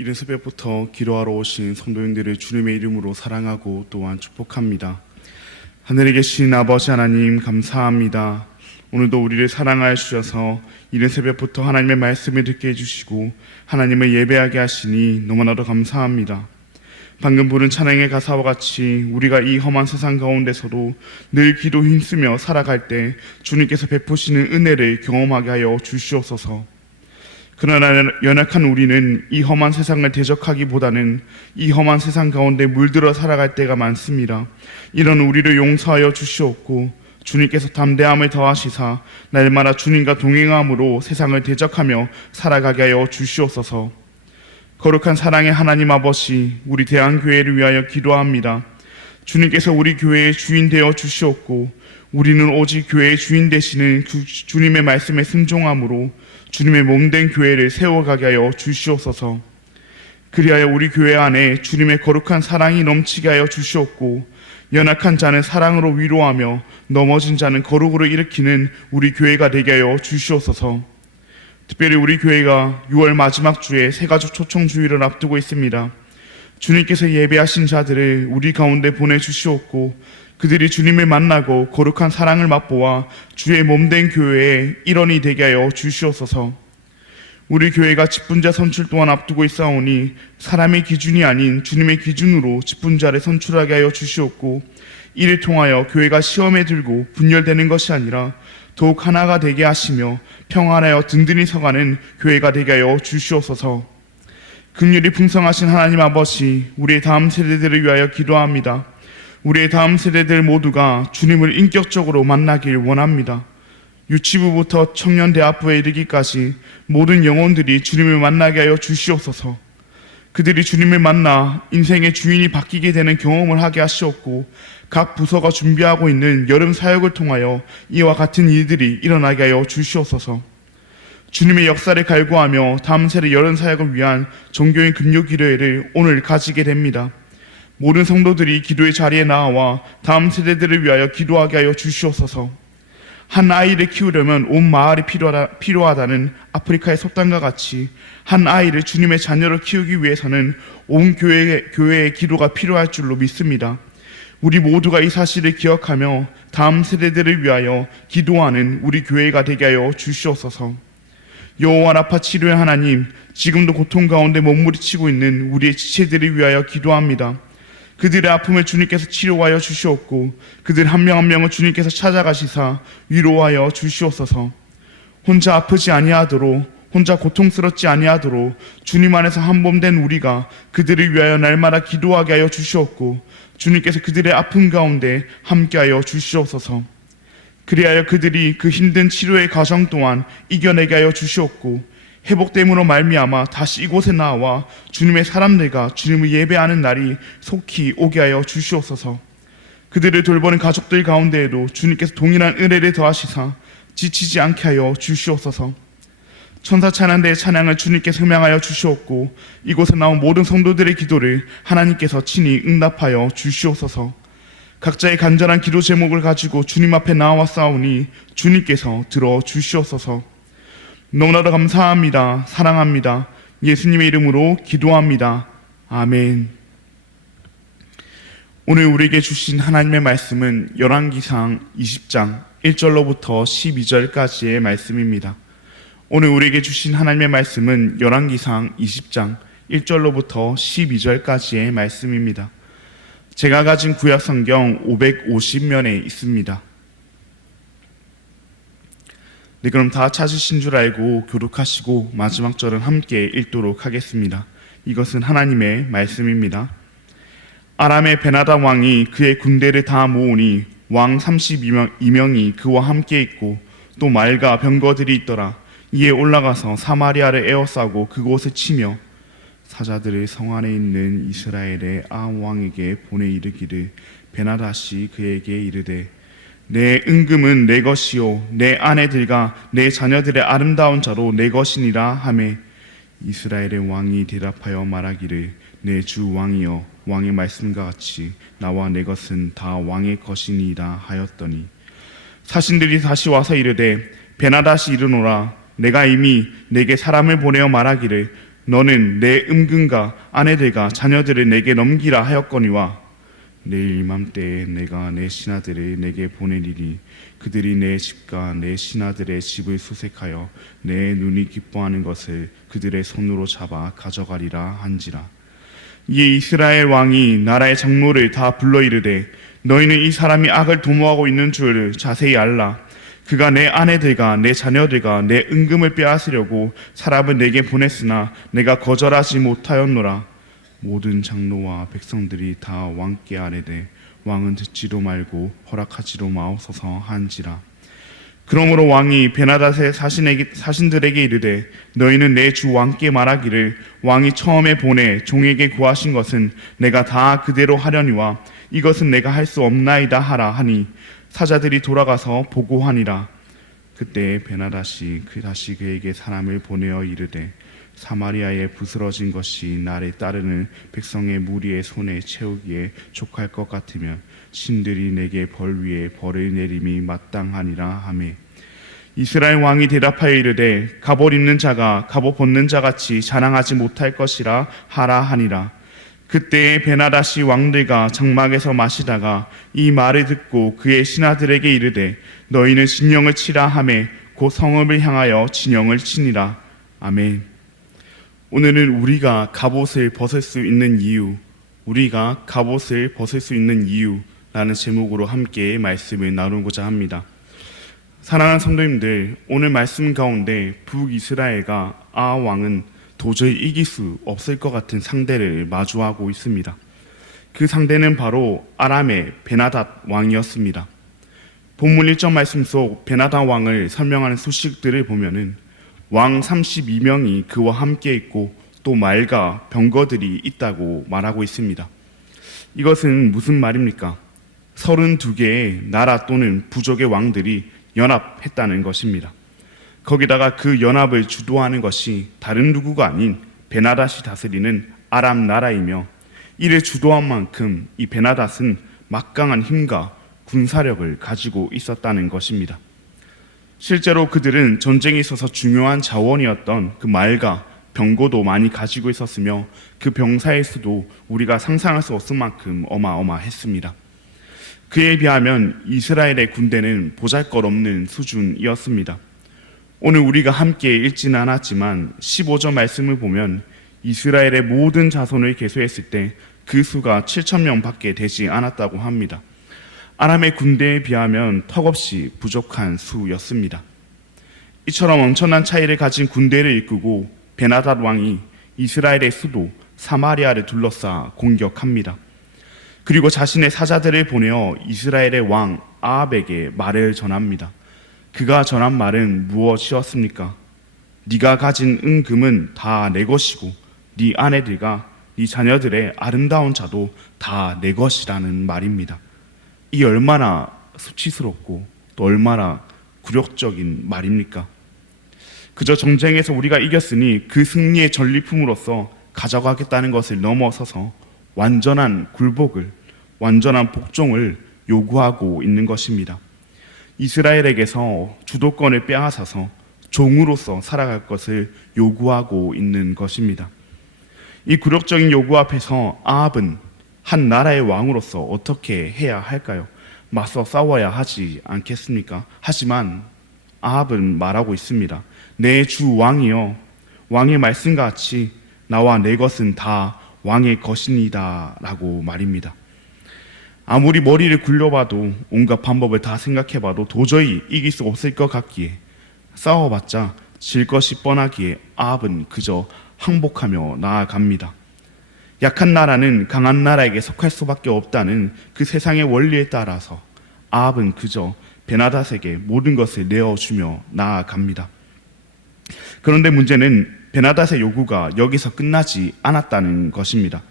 이른 새벽부터 기도하러 오신 성도님들을 주님의 이름으로 사랑하고 또한 축복합니다. 하늘에 계신 아버지 하나님 감사합니다. 오늘도 우리를 사랑하여 주셔서 이른 새벽부터 하나님의 말씀을 듣게 해주시고 하나님을 예배하게 하시니 너무나도 감사합니다. 방금 부른 찬양의 가사와 같이 우리가 이 험한 세상 가운데서도 늘 기도 힘쓰며 살아갈 때 주님께서 베푸시는 은혜를 경험하게 하여 주시옵소서. 그러나 연약한 우리는 이 험한 세상을 대적하기보다는 이 험한 세상 가운데 물들어 살아갈 때가 많습니다. 이런 우리를 용서하여 주시옵고 주님께서 담대함을 더하시사 날마다 주님과 동행함으로 세상을 대적하며 살아가게 하여 주시옵소서. 거룩한 사랑의 하나님 아버지, 우리 대한교회를 위하여 기도합니다. 주님께서 우리 교회의 주인 되어 주시옵고 우리는 오직 교회의 주인 되시는 그 주님의 말씀에 순종함으로 주님의 몸된 교회를 세워가게 하여 주시옵소서. 그리하여 우리 교회 안에 주님의 거룩한 사랑이 넘치게 하여 주시옵고 연약한 자는 사랑으로 위로하며 넘어진 자는 거룩으로 일으키는 우리 교회가 되게 하여 주시옵소서. 특별히 우리 교회가 6월 마지막 주에 새가족 초청주일을 앞두고 있습니다. 주님께서 예배하신 자들을 우리 가운데 보내주시옵고 그들이 주님을 만나고 거룩한 사랑을 맛보아 주의 몸된 교회의 일원이 되게 하여 주시옵소서. 우리 교회가 직분자 선출 또한 앞두고 있사오니 사람의 기준이 아닌 주님의 기준으로 직분자를 선출하게 하여 주시옵고 이를 통하여 교회가 시험에 들고 분열되는 것이 아니라 더욱 하나가 되게 하시며 평안하여 든든히 서가는 교회가 되게 하여 주시옵소서. 긍휼이 풍성하신 하나님 아버지, 우리의 다음 세대들을 위하여 기도합니다. 우리의 다음 세대들 모두가 주님을 인격적으로 만나길 원합니다. 유치부부터 청년대학부에 이르기까지 모든 영혼들이 주님을 만나게 하여 주시옵소서. 그들이 주님을 만나 인생의 주인이 바뀌게 되는 경험을 하게 하시옵고 각 부서가 준비하고 있는 여름 사역을 통하여 이와 같은 일들이 일어나게 하여 주시옵소서. 주님의 역사를 갈구하며 다음 세대 여름 사역을 위한 종교인 금요기도회를 오늘 가지게 됩니다. 모든 성도들이 기도의 자리에 나와 다음 세대들을 위하여 기도하게 하여 주시옵소서. 한 아이를 키우려면 온 마을이 필요하다는 아프리카의 속담과 같이 한 아이를 주님의 자녀로 키우기 위해서는 온 교회의 기도가 필요할 줄로 믿습니다. 우리 모두가 이 사실을 기억하며 다음 세대들을 위하여 기도하는 우리 교회가 되게 하여 주시옵소서. 여호와 라파 치료의 하나님, 지금도 고통 가운데 몸부림치고 있는 우리의 지체들을 위하여 기도합니다. 그들의 아픔을 주님께서 치료하여 주시옵고 그들 한 명 한 명을 주님께서 찾아가시사 위로하여 주시옵소서. 혼자 아프지 아니하도록, 혼자 고통스럽지 아니하도록 주님 안에서 한 몸 된 우리가 그들을 위하여 날마다 기도하게 하여 주시옵고 주님께서 그들의 아픔 가운데 함께하여 주시옵소서. 그리하여 그들이 그 힘든 치료의 과정 동안 이겨내게 하여 주시옵고 회복됨으로 말미암아 다시 이곳에 나와 주님의 사람들과 주님을 예배하는 날이 속히 오게 하여 주시옵소서. 그들을 돌보는 가족들 가운데에도 주님께서 동일한 은혜를 더하시사 지치지 않게 하여 주시옵소서. 천사 찬양대의 찬양을 주님께서 흠양하여 주시옵고 이곳에 나온 모든 성도들의 기도를 하나님께서 친히 응답하여 주시옵소서. 각자의 간절한 기도 제목을 가지고 주님 앞에 나와싸우니 주님께서 들어주시옵소서. 너무나도 감사합니다. 사랑합니다. 예수님의 이름으로 기도합니다. 아멘. 오늘 우리에게 주신 하나님의 말씀은 열왕기상 20장 1절로부터 12절까지의 말씀입니다. 오늘 우리에게 주신 하나님의 말씀은 열왕기상 20장 1절로부터 12절까지의 말씀입니다. 제가 가진 구약 성경 550면에 있습니다. 네, 그럼 다 찾으신 줄 알고 교독하시고 마지막 절은 함께 읽도록 하겠습니다. 이것은 하나님의 말씀입니다. 아람의 베나다 왕이 그의 군대를 다 모으니 왕 32명이 그와 함께 있고 또 말과 병거들이 있더라. 이에 올라가서 사마리아를 에워싸고 그곳을 치며 사자들을 성 안에 있는 이스라엘의 아합 왕에게 보내 이르기를 베나다시 그에게 이르되 내 은금은 내 것이요 내 아내들과 내 자녀들의 아름다운 자로 내 것이니라 하매 이스라엘의 왕이 대답하여 말하기를 내 주 왕이여 왕의 말씀과 같이 나와 내 것은 다 왕의 것이니라 하였더니 사신들이 다시 와서 이르되 베나다시 이르노라 내가 이미 내게 사람을 보내어 말하기를 너는 내 음금과 아내들과 자녀들을 내게 넘기라 하였거니와 내일 이맘때에 내가 내 신하들을 내게 보내리니 그들이 내 집과 내 신하들의 집을 수색하여 내 눈이 기뻐하는 것을 그들의 손으로 잡아 가져가리라 한지라. 이에 이스라엘 왕이 나라의 장로를 다 불러 이르되 너희는 이 사람이 악을 도모하고 있는 줄을 자세히 알라. 그가 내 아내들과 내 자녀들과 내 은금을 빼앗으려고 사람을 내게 보냈으나 내가 거절하지 못하였노라. 모든 장로와 백성들이 다 왕께 아뢰되 왕은 듣지도 말고 허락하지도 마옵소서 한지라. 그러므로 왕이 베나닷의 사신들에게 이르되 너희는 내 주 왕께 말하기를 왕이 처음에 보내 종에게 구하신 것은 내가 다 그대로 하려니와 이것은 내가 할 수 없나이다 하라 하니 사자들이 돌아가서 보고하니라. 그때 베나닷이 다시 그에게 사람을 보내어 이르되 사마리아에 부스러진 것이 나를 따르는 백성의 무리의 손에 채우기에 족할 것 같으면 신들이 내게 벌 위에 벌을 내림이 마땅하니라 하매 이스라엘 왕이 대답하여 이르되 갑옷 입는 자가 갑옷 벗는 자같이 자랑하지 못할 것이라 하라 하니라. 그때 베나닷이 왕들과 장막에서 마시다가 이 말을 듣고 그의 신하들에게 이르되 너희는 진영을 치라 하매 곧 성읍을 향하여 진영을 치니라. 아멘. 오늘은 우리가 갑옷을 벗을 수 있는 이유, 우리가 갑옷을 벗을 수 있는 이유라는 제목으로 함께 말씀을 나누고자 합니다. 사랑하는 성도님들, 오늘 말씀 가운데 북이스라엘과 왕은 도저히 이길 수 없을 것 같은 상대를 마주하고 있습니다. 그 상대는 바로 아람의 베나닷 왕이었습니다. 본문 1절 말씀 속 베나닷 왕을 설명하는 소식들을 보면은 왕 32명이 그와 함께 있고 또 말과 병거들이 있다고 말하고 있습니다. 이것은 무슨 말입니까? 32개의 나라 또는 부족의 왕들이 연합했다는 것입니다. 거기다가 그 연합을 주도하는 것이 다른 누구가 아닌 베나닷이 다스리는 아람 나라이며 이를 주도한 만큼 이 베나닷은 막강한 힘과 군사력을 가지고 있었다는 것입니다. 실제로 그들은 전쟁에 있어서 중요한 자원이었던 그 말과 병거도 많이 가지고 있었으며 그 병사의 수도 우리가 상상할 수 없을 만큼 어마어마했습니다. 그에 비하면 이스라엘의 군대는 보잘것없는 수준이었습니다. 오늘 우리가 함께 읽지는 않았지만 15절 말씀을 보면 이스라엘의 모든 자손을 계수했을 때 그 수가 7,000명 밖에 되지 않았다고 합니다. 아람의 군대에 비하면 턱없이 부족한 수였습니다. 이처럼 엄청난 차이를 가진 군대를 이끌고 베나닷 왕이 이스라엘의 수도 사마리아를 둘러싸 공격합니다. 그리고 자신의 사자들을 보내어 이스라엘의 왕 아합에게 말을 전합니다. 그가 전한 말은 무엇이었습니까? 네가 가진 은금은 다 내 것이고 네 아내들과 네 자녀들의 아름다운 자도 다 내 것이라는 말입니다. 이 얼마나 수치스럽고 또 얼마나 굴욕적인 말입니까? 그저 정쟁에서 우리가 이겼으니 그 승리의 전리품으로서 가져가겠다는 것을 넘어서서 완전한 굴복을, 완전한 복종을 요구하고 있는 것입니다. 이스라엘에게서 주도권을 빼앗아서 종으로서 살아갈 것을 요구하고 있는 것입니다. 이 굴욕적인 요구 앞에서 아합은 한 나라의 왕으로서 어떻게 해야 할까요? 맞서 싸워야 하지 않겠습니까? 하지만 아합은 말하고 있습니다. 내 주 왕이여, 왕의 말씀과 같이 나와 내 것은 다 왕의 것이니다 라고 말입니다. 아무리 머리를 굴려봐도 온갖 방법을 다 생각해봐도 도저히 이길 수 없을 것 같기에 싸워봤자 질 것이 뻔하기에 아합은 그저 항복하며 나아갑니다. 약한 나라는 강한 나라에게 속할 수밖에 없다는 그 세상의 원리에 따라서 아합은 그저 베나닷에게 모든 것을 내어주며 나아갑니다. 그런데 문제는 베나닷의 요구가 여기서 끝나지 않았다는 것입니다.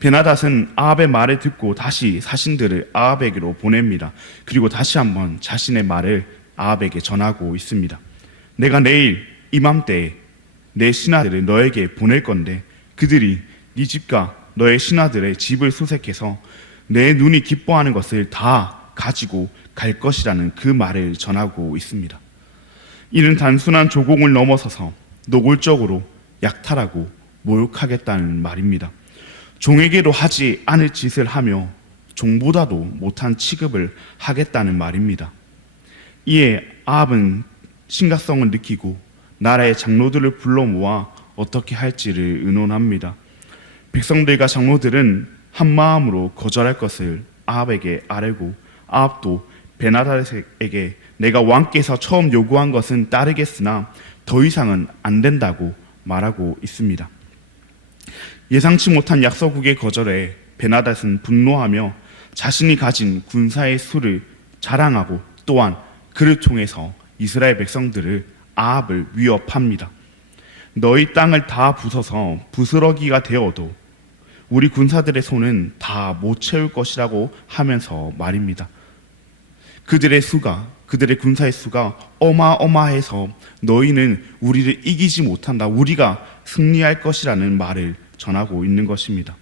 베나닷은 아합의 말을 듣고 다시 사신들을 아합에게로 보냅니다. 그리고 다시 한번 자신의 말을 아합에게 전하고 있습니다. 내가 내일 이맘때에 내 신하들을 너에게 보낼 건데 그들이 네 집과 너의 신하들의 집을 수색해서 내 눈이 기뻐하는 것을 다 가지고 갈 것이라는 그 말을 전하고 있습니다. 이는 단순한 조공을 넘어서서 노골적으로 약탈하고 모욕하겠다는 말입니다. 종에게도 하지 않을 짓을 하며 종보다도 못한 취급을 하겠다는 말입니다. 이에 아합은 심각성을 느끼고 나라의 장로들을 불러 모아 어떻게 할지를 의논합니다. 백성들과 장로들은 한 마음으로 거절할 것을 아합에게 아뢰고 아합도 베나다스에게 내가 왕께서 처음 요구한 것은 따르겠으나 더 이상은 안 된다고 말하고 있습니다. 예상치 못한 약소국의 거절에 베나닷은 분노하며 자신이 가진 군사의 수를 자랑하고 또한 그를 통해서 이스라엘 백성들을 아합을 위협합니다. 너희 땅을 다 부숴서 부스러기가 되어도 우리 군사들의 손은 다 못 채울 것이라고 하면서 말입니다. 그들의 군사의 수가 어마어마해서 너희는 우리를 이기지 못한다. 우리가 승리할 것이라는 말을 전하고 있는 것입니다.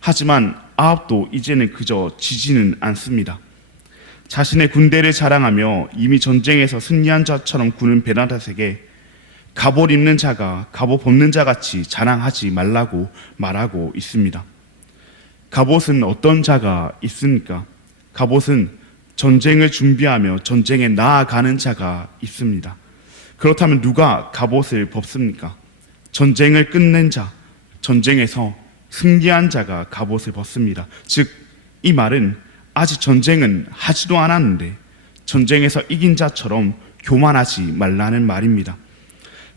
하지만 아합도 이제는 그저 지지는 않습니다. 자신의 군대를 자랑하며 이미 전쟁에서 승리한 자처럼 구는 베나닷에게 갑옷 입는 자가 갑옷 벗는 자 같이 자랑하지 말라고 말하고 있습니다. 갑옷은 어떤 자가 있습니까? 갑옷은 전쟁을 준비하며 전쟁에 나아가는 자가 있습니다. 그렇다면 누가 갑옷을 벗습니까? 전쟁을 끝낸 자, 전쟁에서 승리한 자가 갑옷을 벗습니다. 즉, 이 말은 아직 전쟁은 하지도 않았는데 전쟁에서 이긴 자처럼 교만하지 말라는 말입니다.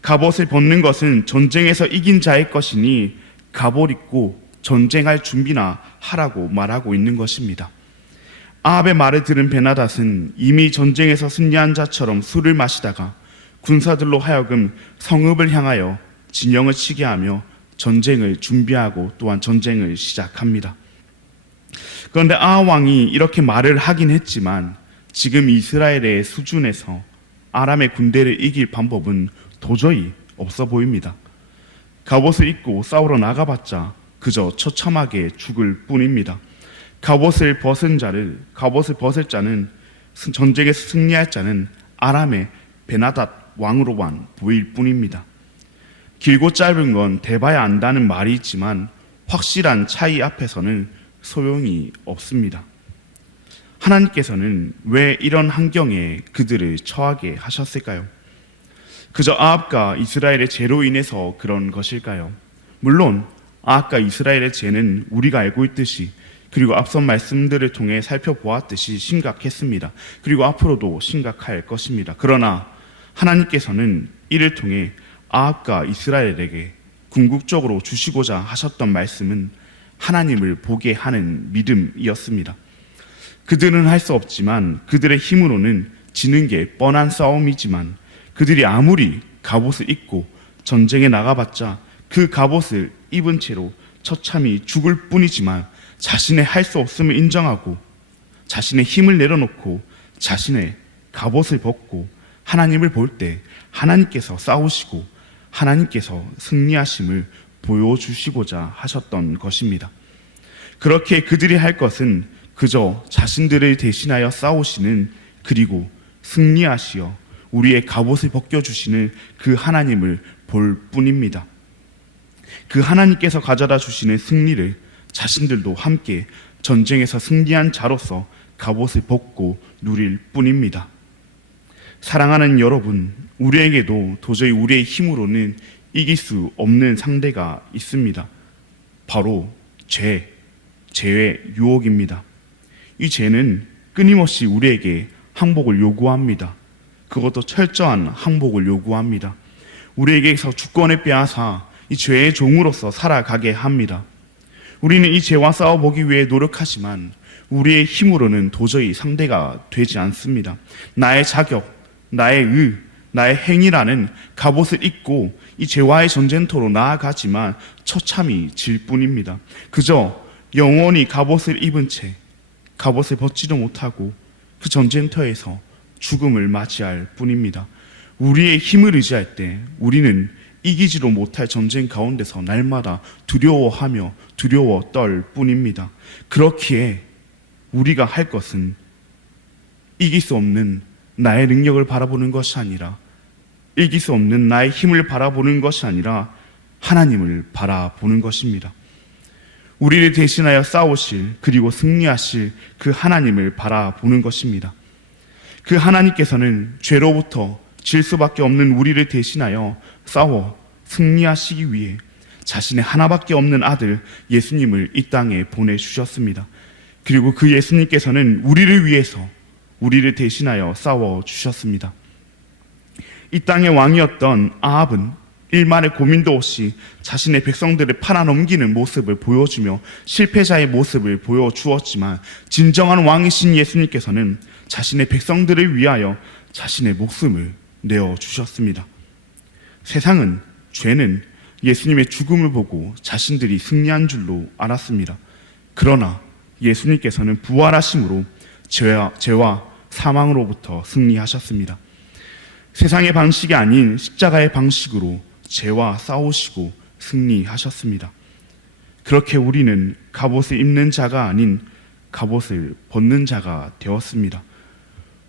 갑옷을 벗는 것은 전쟁에서 이긴 자의 것이니 갑옷 입고 전쟁할 준비나 하라고 말하고 있는 것입니다. 아합의 말을 들은 베나닷은 이미 전쟁에서 승리한 자처럼 술을 마시다가 군사들로 하여금 성읍을 향하여 진영을 치게 하며 전쟁을 준비하고 또한 전쟁을 시작합니다. 그런데 아합 왕이 이렇게 말을 하긴 했지만 지금 이스라엘의 수준에서 아람의 군대를 이길 방법은 도저히 없어 보입니다. 갑옷을 입고 싸우러 나가봤자 그저 처참하게 죽을 뿐입니다. 갑옷을 벗을 자는 전쟁에서 승리할 자는 아람의 베나닷 왕으로만 보일 뿐입니다. 길고 짧은 건 대봐야 안다는 말이 있지만 확실한 차이 앞에서는 소용이 없습니다. 하나님께서는 왜 이런 환경에 그들을 처하게 하셨을까요? 그저 아합과 이스라엘의 죄로 인해서 그런 것일까요? 물론 아합과 이스라엘의 죄는 우리가 알고 있듯이 그리고 앞선 말씀들을 통해 살펴보았듯이 심각했습니다. 그리고 앞으로도 심각할 것입니다. 그러나 하나님께서는 이를 통해 아합과 이스라엘에게 궁극적으로 주시고자 하셨던 말씀은 하나님을 보게 하는 믿음이었습니다. 그들은 할 수 없지만 그들의 힘으로는 지는 게 뻔한 싸움이지만 그들이 아무리 갑옷을 입고 전쟁에 나가봤자 그 갑옷을 입은 채로 처참히 죽을 뿐이지만 자신의 할 수 없음을 인정하고 자신의 힘을 내려놓고 자신의 갑옷을 벗고 하나님을 볼 때 하나님께서 싸우시고 하나님께서 승리하심을 보여주시고자 하셨던 것입니다. 그렇게 그들이 할 것은 그저 자신들을 대신하여 싸우시는 그리고 승리하시어 우리의 갑옷을 벗겨주시는 그 하나님을 볼 뿐입니다. 그 하나님께서 가져다 주시는 승리를 자신들도 함께 전쟁에서 승리한 자로서 갑옷을 벗고 누릴 뿐입니다. 사랑하는 여러분, 우리에게도 도저히 우리의 힘으로는 이길 수 없는 상대가 있습니다. 바로 죄의 유혹입니다. 이 죄는 끊임없이 우리에게 항복을 요구합니다. 그것도 철저한 항복을 요구합니다. 우리에게서 주권을 빼앗아 이 죄의 종으로서 살아가게 합니다. 우리는 이 죄와 싸워보기 위해 노력하지만 우리의 힘으로는 도저히 상대가 되지 않습니다. 나의 자격, 나의 나의 행위라는 갑옷을 입고 이 죄와의 전쟁터로 나아가지만 처참히 질 뿐입니다. 그저 영원히 갑옷을 입은 채 갑옷을 벗지도 못하고 그 전쟁터에서 죽음을 맞이할 뿐입니다. 우리의 힘을 의지할 때 우리는 이기지도 못할 전쟁 가운데서 날마다 두려워하며 두려워 떨 뿐입니다. 그렇기에 우리가 할 것은 이길 수 없는 나의 능력을 바라보는 것이 아니라 이길 수 없는 나의 힘을 바라보는 것이 아니라 하나님을 바라보는 것입니다. 우리를 대신하여 싸우실 그리고 승리하실 그 하나님을 바라보는 것입니다. 그 하나님께서는 죄로부터 질 수밖에 없는 우리를 대신하여 싸워 승리하시기 위해 자신의 하나밖에 없는 아들 예수님을 이 땅에 보내주셨습니다. 그리고 그 예수님께서는 우리를 위해서 우리를 대신하여 싸워주셨습니다. 이 땅의 왕이었던 아합은 일말의 고민도 없이 자신의 백성들을 팔아넘기는 모습을 보여주며 실패자의 모습을 보여주었지만, 진정한 왕이신 예수님께서는 자신의 백성들을 위하여 자신의 목숨을 내어주셨습니다. 세상은, 죄는 예수님의 죽음을 보고 자신들이 승리한 줄로 알았습니다. 그러나 예수님께서는 부활하심으로 죄와 사망으로부터 승리하셨습니다. 세상의 방식이 아닌 십자가의 방식으로 죄와 싸우시고 승리하셨습니다. 그렇게 우리는 갑옷을 입는 자가 아닌 갑옷을 벗는 자가 되었습니다.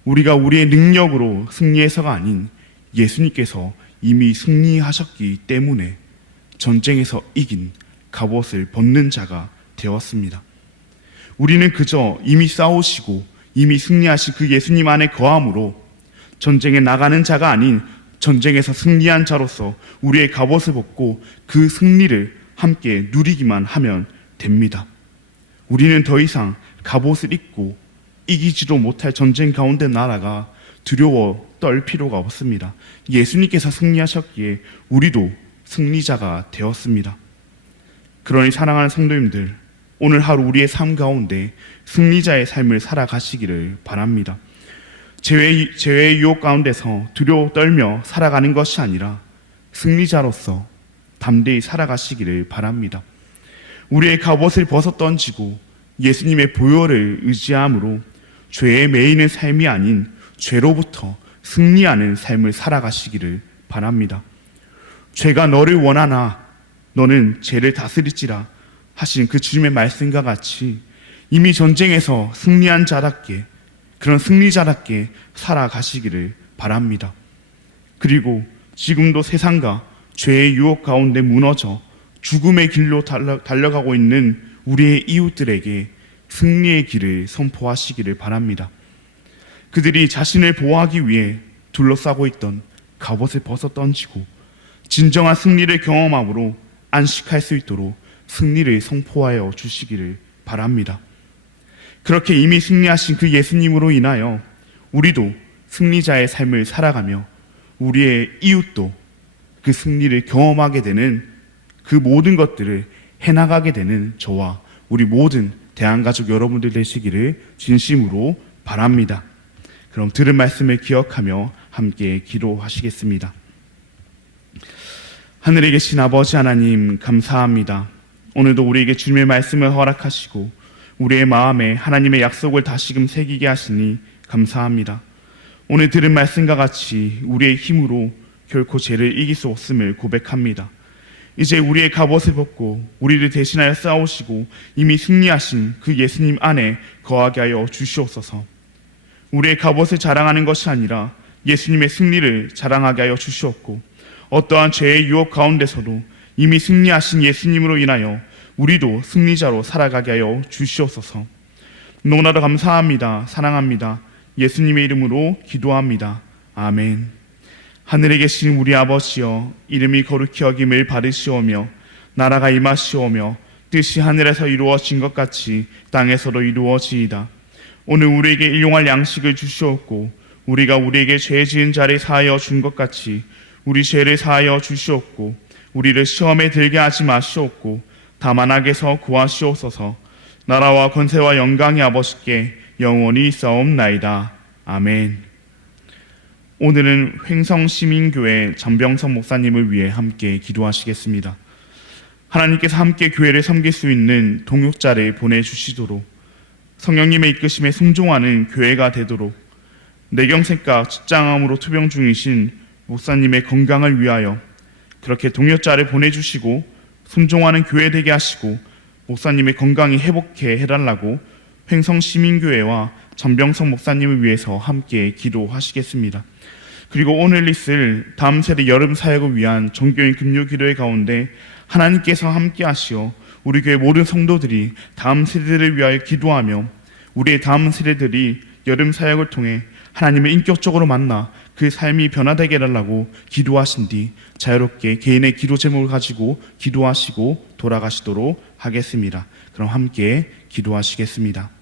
우리가 우리의 능력으로 승리해서가 아닌 예수님께서 이미 승리하셨기 때문에 전쟁에서 이긴 갑옷을 벗는 자가 되었습니다. 우리는 그저 이미 싸우시고 이미 승리하신 그 예수님 안에 거함으로 전쟁에 나가는 자가 아닌 전쟁에서 승리한 자로서 우리의 갑옷을 벗고 그 승리를 함께 누리기만 하면 됩니다. 우리는 더 이상 갑옷을 입고 이기지도 못할 전쟁 가운데 나아가 두려워 떨 필요가 없습니다. 예수님께서 승리하셨기에 우리도 승리자가 되었습니다. 그러니 사랑하는 성도님들, 오늘 하루 우리의 삶 가운데 승리자의 삶을 살아가시기를 바랍니다. 죄의 유혹 가운데서 두려워 떨며 살아가는 것이 아니라 승리자로서 담대히 살아가시기를 바랍니다. 우리의 갑옷을 벗어 던지고 예수님의 보혈을 의지함으로 죄에 매이는 삶이 아닌 죄로부터 승리하는 삶을 살아가시기를 바랍니다. 죄가 너를 원하나 너는 죄를 다스릴지라 하신 그 주님의 말씀과 같이 이미 전쟁에서 승리한 자답게, 그런 승리자답게 살아가시기를 바랍니다. 그리고 지금도 세상과 죄의 유혹 가운데 무너져 죽음의 길로 달려가고 있는 우리의 이웃들에게 승리의 길을 선포하시기를 바랍니다. 그들이 자신을 보호하기 위해 둘러싸고 있던 갑옷을 벗어 던지고 진정한 승리를 경험함으로 안식할 수 있도록 승리를 선포하여 주시기를 바랍니다. 그렇게 이미 승리하신 그 예수님으로 인하여 우리도 승리자의 삶을 살아가며 우리의 이웃도 그 승리를 경험하게 되는, 그 모든 것들을 해나가게 되는 저와 우리 모든 대한가족 여러분들 되시기를 진심으로 바랍니다. 그럼 들은 말씀을 기억하며 함께 기도하시겠습니다. 하늘에 계신 아버지 하나님, 감사합니다. 오늘도 우리에게 주님의 말씀을 허락하시고 우리의 마음에 하나님의 약속을 다시금 새기게 하시니 감사합니다. 오늘 들은 말씀과 같이 우리의 힘으로 결코 죄를 이길 수 없음을 고백합니다. 이제 우리의 갑옷을 벗고 우리를 대신하여 싸우시고 이미 승리하신 그 예수님 안에 거하게 하여 주시옵소서. 우리의 갑옷을 자랑하는 것이 아니라 예수님의 승리를 자랑하게 하여 주시옵고, 어떠한 죄의 유혹 가운데서도 이미 승리하신 예수님으로 인하여 우리도 승리자로 살아가게 하여 주시옵소서. 너무나도 감사합니다. 사랑합니다. 예수님의 이름으로 기도합니다. 아멘. 하늘에 계신 우리 아버지여, 이름이 거룩히 여김을 받으시오며 나라가 임하시오며 뜻이 하늘에서 이루어진 것 같이 땅에서도 이루어지이다. 오늘 우리에게 일용할 양식을 주시옵고 우리가 우리에게 죄 지은 자를 사하여 준 것 같이 우리 죄를 사하여 주시옵고 우리를 시험에 들게 하지 마시옵고 다만 악에서 구하시옵소서. 나라와 권세와 영광이 아버지께 영원히 있사옵나이다. 아멘. 오늘은 횡성시민교회 전병선 목사님을 위해 함께 기도하시겠습니다. 하나님께서 함께 교회를 섬길 수 있는 동역자를 보내주시도록, 성령님의 이끄심에 순종하는 교회가 되도록, 뇌경색과 직장암으로 투병 중이신 목사님의 건강을 위하여 그렇게 동역자를 보내주시고 순종하는 교회 되게 하시고 목사님의 건강이 회복해 해달라고 횡성시민교회와 전병선 목사님을 위해서 함께 기도하시겠습니다. 그리고 오늘 있을 다음 세대 여름 사역을 위한 정교인 금요 기도회 가운데 하나님께서 함께 하시어 우리 교회 모든 성도들이 다음 세대를 위하여 기도하며 우리의 다음 세대들이 여름 사역을 통해 하나님을 인격적으로 만나 그 삶이 변화되게 해달라고 기도하신 뒤 자유롭게 개인의 기도 제목을 가지고 기도하시고 돌아가시도록 하겠습니다. 그럼 함께 기도하시겠습니다.